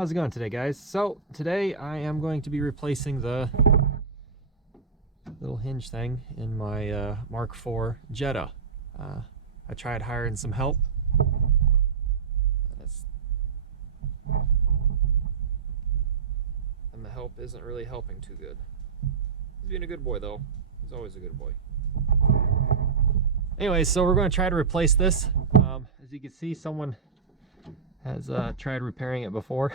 How's it going today, guys? So today I am going to be replacing the little hinge thing in my Mark IV Jetta. I tried hiring some help, and the help isn't really helping too good. He's being a good boy though. He's always a good boy. Anyway, so we're going to try to replace this. As you can see, someone has tried repairing it before.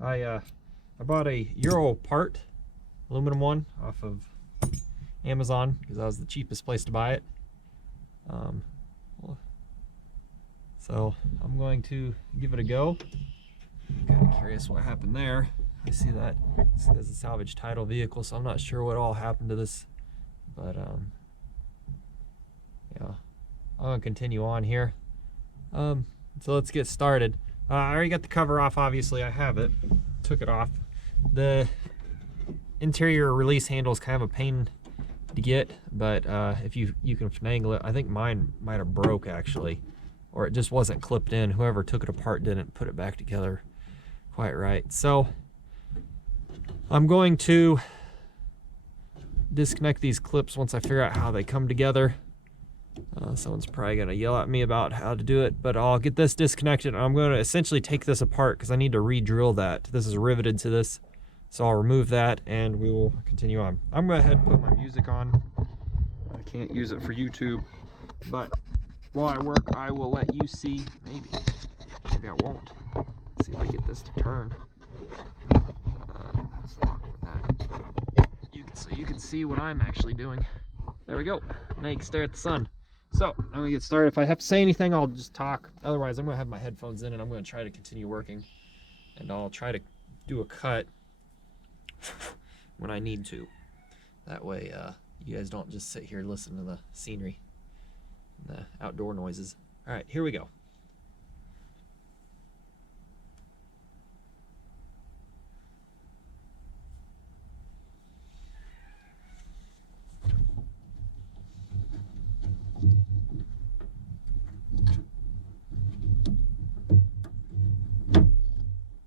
I bought a Euro part, aluminum one, off of Amazon because that was the cheapest place to buy it. So I'm going to give it a go. I'm kind of curious what happened there. I see that this is a salvage title vehicle, so I'm not sure what all happened to this, but yeah, I'm gonna continue on here. So let's get started. I already got the cover off, obviously. I have it. Took it off. The interior release handle is kind of a pain to get, but if you can finagle it. I think mine might have broke actually, or it just wasn't clipped in. Whoever took it apart didn't put it back together quite right. So I'm going to disconnect these clips once I figure out how they come together. Someone's probably gonna yell at me about how to do it, but I'll get this disconnected. I'm going to essentially take this apart because I need to re-drill that. This is riveted to this, so I'll remove that and we will continue on. I'm going to go ahead and put my music on. I can't use it for YouTube, but while I work, I will let you see. Maybe I won't. Let's see if I get this to turn. Let's lock with that. So you can see what I'm actually doing. There we go. Now you can stare at the sun. So I'm gonna get started. If I have to say anything, I'll just talk. Otherwise, I'm gonna have my headphones in and I'm gonna try to continue working. And I'll try to do a cut when I need to. That way, you guys don't just sit here and listen to the scenery and the outdoor noises. All right, here we go.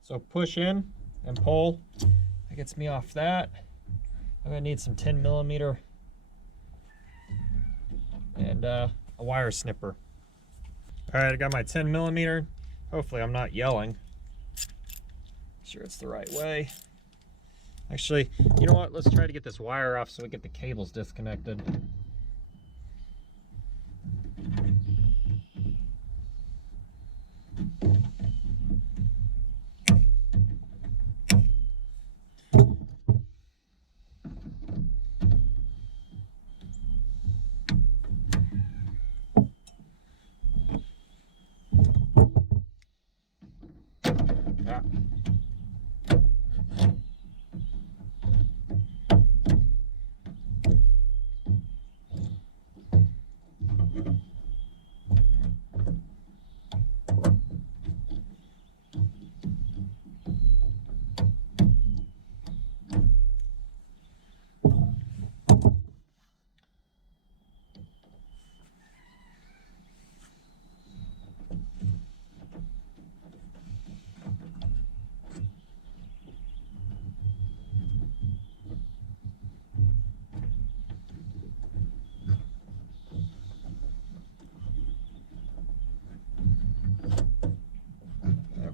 So push in and pull. That gets me off that. I'm gonna need some 10mm and a wire snipper. All right, I got my 10mm. Hopefully I'm not yelling. Sure it's the right way. Actually, you know what? Let's try to get this wire off so we get the cables disconnected.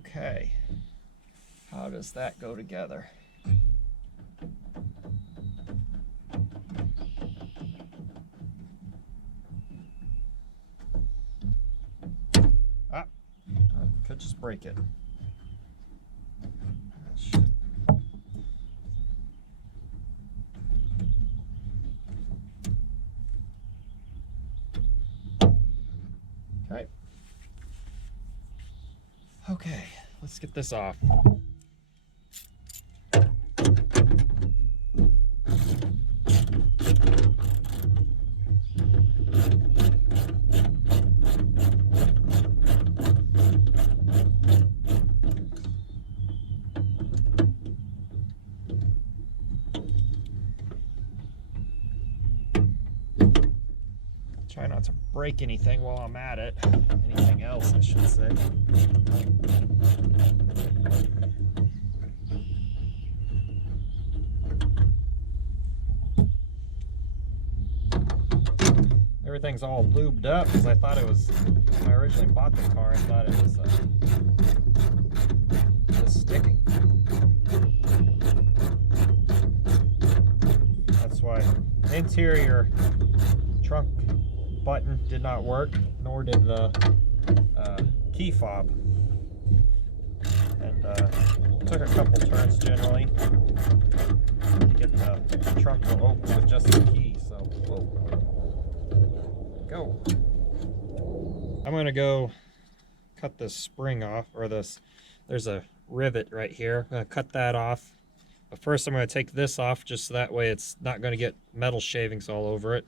Okay, how does that go together? I could just break it. Okay. Okay, let's get this off. Try not to break anything while I'm at it. Anything else, I should say. everything's all lubed up, because I thought it was, when I originally bought the car, I thought it was just sticking. That's why the interior trunk button did not work, nor did the key fob. And took a couple turns generally to get the trunk to open with just the key. So, whoa. Go. I'm gonna go cut this spring off, or this. There's a rivet right here. I'm gonna cut that off. But first, I'm gonna take this off, just so that way it's not gonna get metal shavings all over it.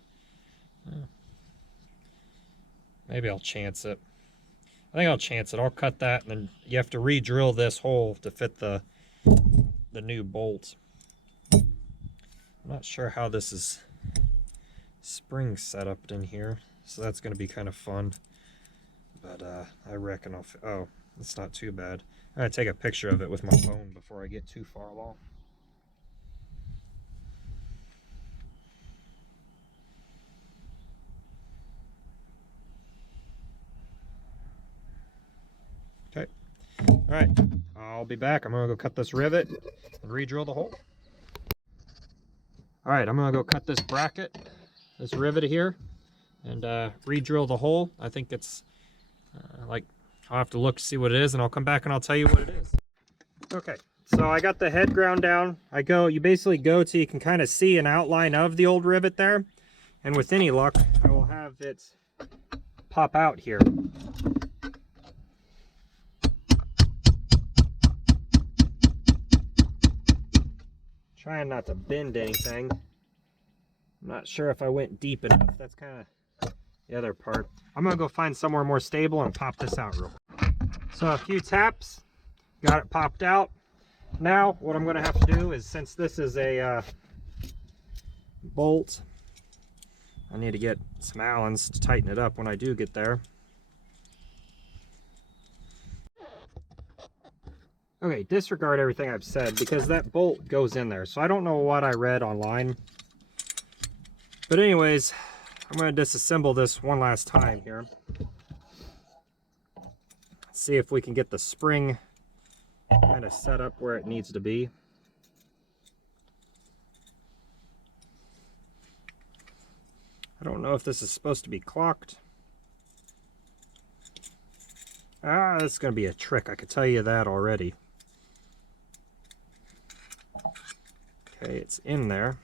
Maybe I'll chance it. I think I'll chance it. I'll cut that, and then you have to re-drill this hole to fit the new bolt. I'm not sure how this is spring set up in here, so that's going to be kind of fun. But I reckon I'll... Oh, it's not too bad. I'm going to take a picture of it with my phone before I get too far along. Okay. All right, I'll be back. I'm gonna go cut this rivet and re-drill the hole. All right, I'm gonna go cut this bracket, this rivet here, and re-drill the hole. I think it's like, I'll have to look to see what it is, and I'll come back and I'll tell you what it is. Okay, so I got the head ground down. You basically go till you can kind of see an outline of the old rivet there, and with any luck, I will have it pop out here. Trying not to bend anything. I'm not sure if I went deep enough. That's kind of the other part. I'm gonna go find somewhere more stable and pop this out real quick. So a few taps, got it popped out. Now what I'm gonna have to do is, since this is a bolt, I need to get some Allens to tighten it up when I do get there. Okay, disregard everything I've said, because that bolt goes in there. So I don't know what I read online. But anyways, I'm going to disassemble this one last time here. See if we can get the spring kind of set up where it needs to be. I don't know if this is supposed to be clocked. This is going to be a trick, I could tell you that already. Okay, it's in there.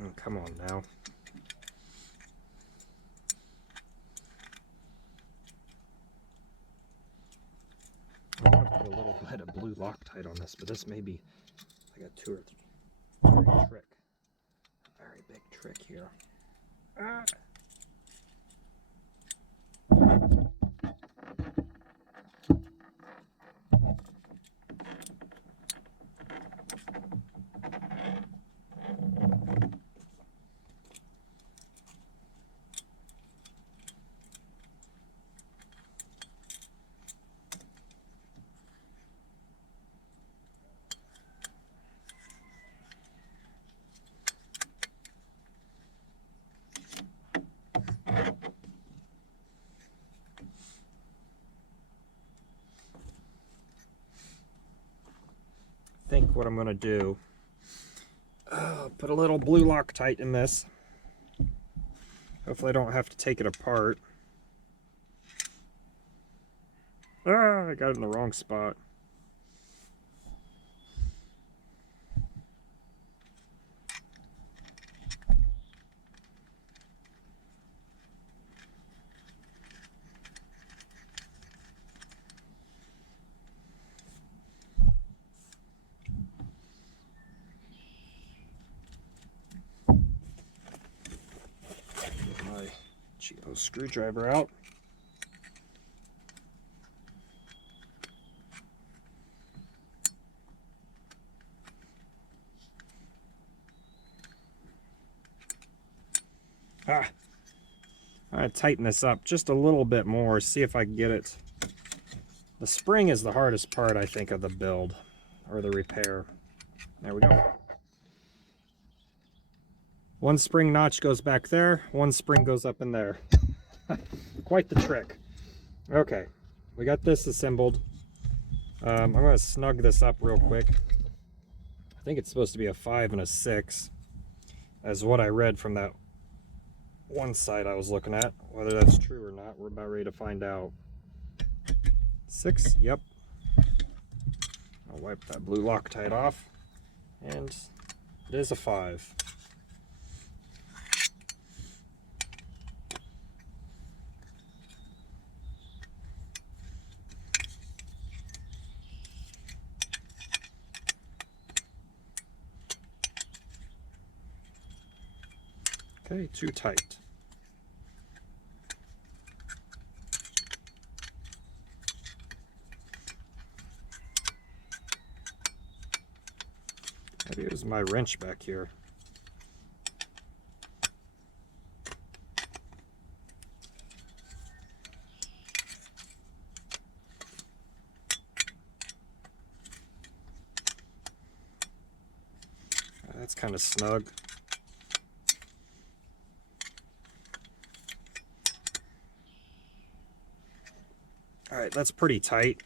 Oh, come on now. I want to put a little bit of blue Loctite on this, but this may be like a 2 or 3 trick. A very big trick here. Think what I'm going to do, put a little blue Loctite in this. Hopefully I don't have to take it apart. I got it in the wrong spot. Cheapo screwdriver out. I'm gonna tighten this up just a little bit more, see if I can get it. The spring is the hardest part, I think, of the build, or the repair. There we go. One spring notch goes back there, one spring goes up in there. Quite the trick. Okay, we got this assembled. I'm going to snug this up real quick. I think it's supposed to be a 5 and a 6, as what I read from that one site I was looking at. Whether that's true or not, we're about ready to find out. 6, yep. I'll wipe that blue Loctite off, and it is a 5. Okay, too tight. Maybe it was my wrench back here. That's kind of snug. All right, that's pretty tight.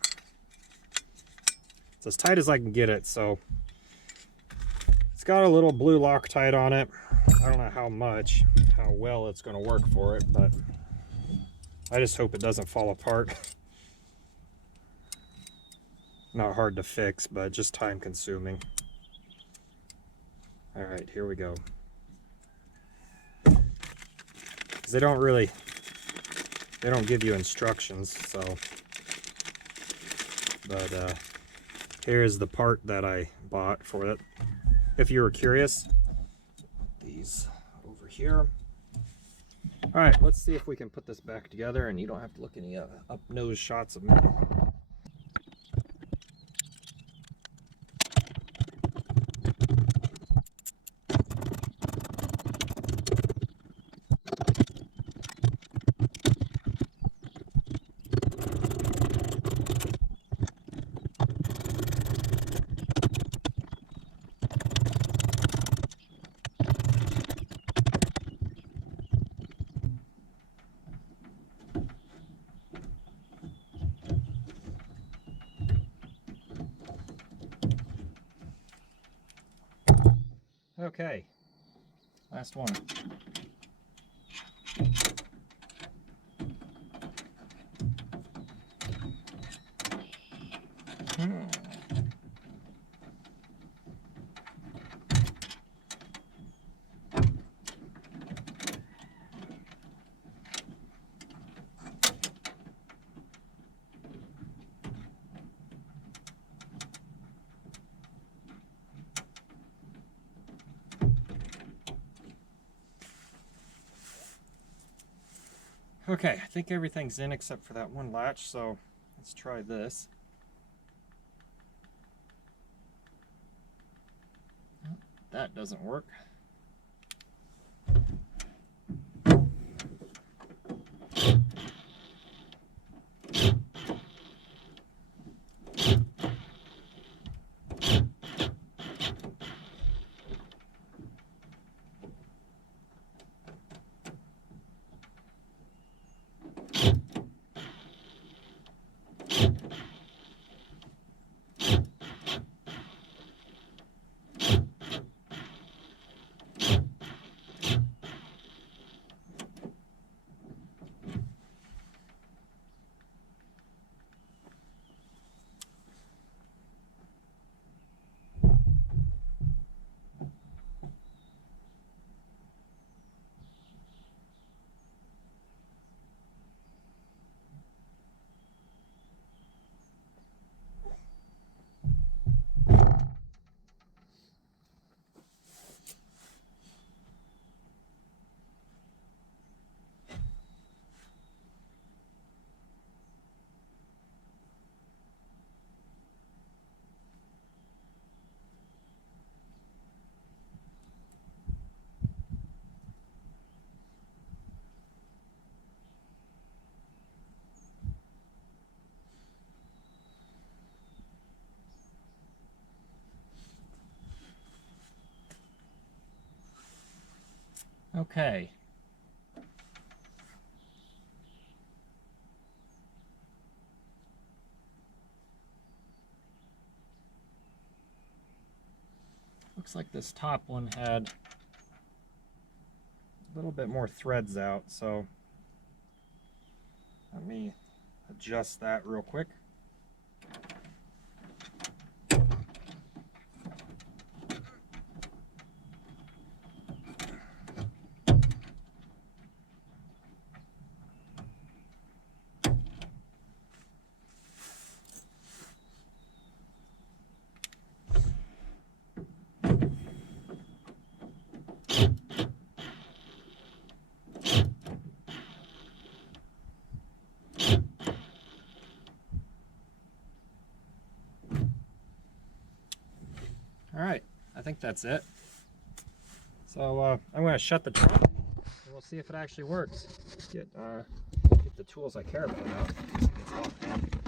It's as tight as I can get it, so it's got a little blue Loctite on it. I don't know how well it's going to work for it, but I just hope it doesn't fall apart. Not hard to fix, but just time consuming. All right, here we go. Because they don't give you instructions, so. But here's the part that I bought for it. If you were curious, these over here. All right, let's see if we can put this back together and you don't have to look any up-nose shots of me. Okay, last one. Okay, I think everything's in except for that one latch, so let's try this. That doesn't work. Okay. Looks like this top one had a little bit more threads out, so let me adjust that real quick. All right, I think that's it. So I'm going to shut the trunk and we'll see if it actually works. Get the tools I care about out.